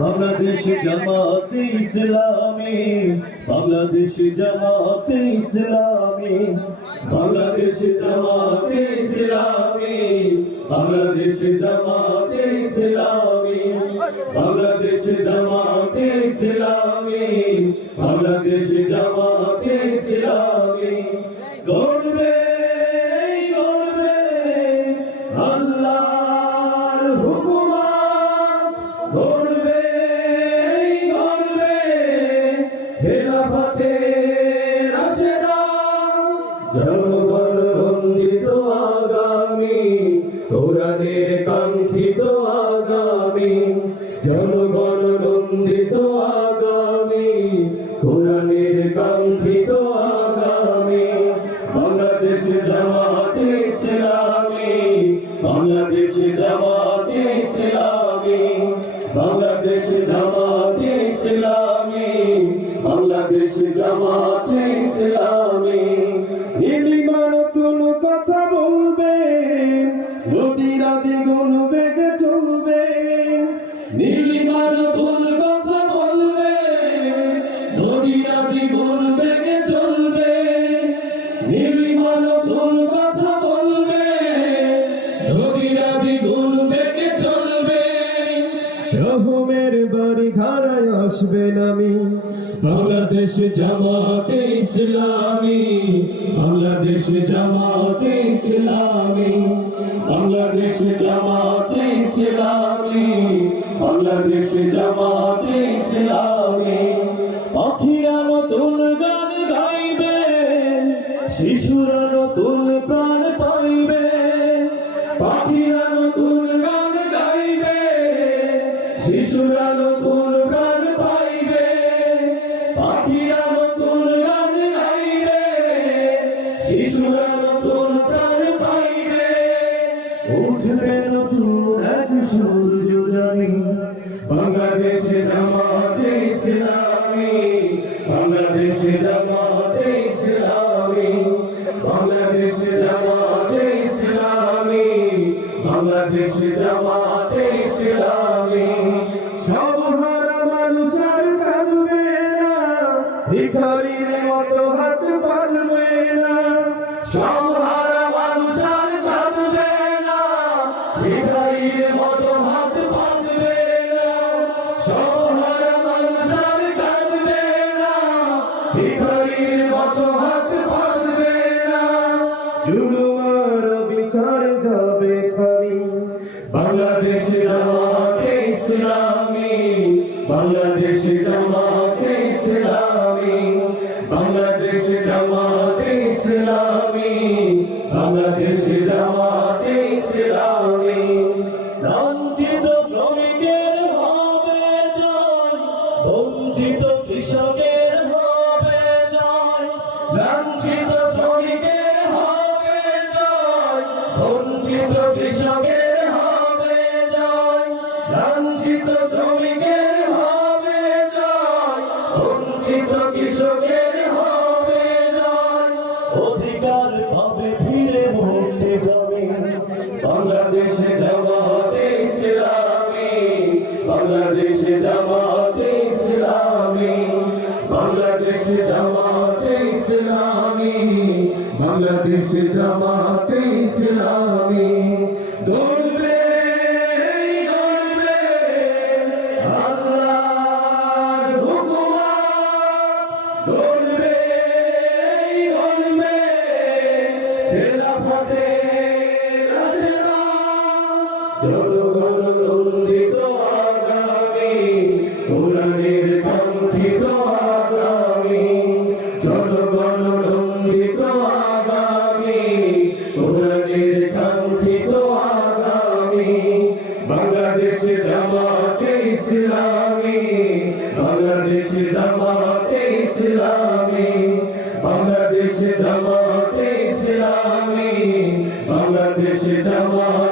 বাংলাদেশ জামাতে ইসলামী, বাংলাদেশ জামাতে ইসলামী, বাংলাদেশ জামাতে ইসলামী, বাংলাদেশ জামাতে ইসলামী, বাংলাদেশ জামাতে ইসলামী, বাংলাদেশ জামাতে ইসলামী। গর্বে গর্বে আল্লাহর হুকুমত, গর্বে গর্বে খেলাফতে রাশেদা, জনগণ বন্দিত আগামী, কোরআনের কাঙ্ক্ষিত আগামী, জনগণ বন্দিত আগামী, কোরআনের কাঙ্ক্ষিত আগামী। বাংলাদেশ জামাতে ইসলামী, বাংলাদেশ জামাতে ইসলামী, বাংলাদেশ জামাতে ইসলামী, বাংলাদেশ জামাতে ইসলামী। নীলিমা নতুন কথা বলবে, নদীরা দ্বিগুণ বেগে চলবে, নীলিমা নতুন কথা বলবে, নদীরা দ্বিগুণ বেগে চলবে, নীলিমা নতুন কথা বলবে, নদীরা দ্বিগুণ বেগে চলবে। রহমের বাড়ি ধারায় আসবে নামি, বাংলাদেশ জামাতে ইসলামী, বাংলাদেশ জামাতে ইসলামী, বাংলাদেশ জামাতে ইসলামী, বাংলাদেশ জামাতে ইসলামী। পাখিরা নতুন গান গাইবে, শিশুরা নতুন প্রাণ পাইবে, পাখিরা নতুন গান গাইবে, শিশুরা নতুন প্রাণ পাইবে, পাখিরা নতুন গান গাইবে, শিশুরা নতুন প্রাণ পাইবে। উঠবে নতুন এক সূর্য জানি, বাংলাদেশ জামাতে ইসলামী, বাংলাদেশ জামাতে ইসলামী, বাংলাদেশ জামাতে ইসলামী, বাংলাদেশ জামাতে ইসলামী। সব হারা মানুষ আর কাঁদবে না, ভিখারির মতো হাত পারবে না, সব হারা মানুষ আর কাঁদবে না, ভিখারির মতো হাত পারবে না, সব হারা মানুষ আর কাঁদবে না, ভিখারির মতো হাত পারবে না। জুলুমার বিচার যাবে থামি, বাংলাদেশ জামাতে ইসলামী, বাংলাদেশ জামাতে ইসলামী, বাংলাদেশ জামাতে ইসলামী, বাংলাদেশ জামাতে ইসলামী। লাঞ্ছিত শ্রমিকের হবে জয়, বঞ্চিত কৃষকের হবে জয়, লাঞ্ছিত শ্রমিকের হবে জয়, বঞ্চিত কৃষকের হবে জয়, লাঞ্ছিত শ্রমিকের হবে জয়, বঞ্চিত কৃষকের হবে জয়। অধিকার ভাবে ফিরে মুক্তি পাবে, বাংলাদেশ জামাতে ইসলামী, বাংলাদেশ জামাতে ইসলামী, বাংলাদেশ জামাতে ইসলামী, বাংলাদেশ জামাতে ইসলামী। গর্বে গর্বে আল্লাহর হুকুমত, গর্বে গর্বে খেলাফতে রাশেদা, জনগণ নন্দিত আগামী, কোরআনের কাঙ্ক্ষিত আগামী, জনগণ নন্দিত আগামী, কোরআনের কাঙ্ক্ষিত আগামী। বাংলাদেশ জামাতে ইসলামী, বাংলাদেশ জামাতে ইসলামী, বাংলাদেশ জামাতে ইসলামী, বাংলাদেশ জামাতে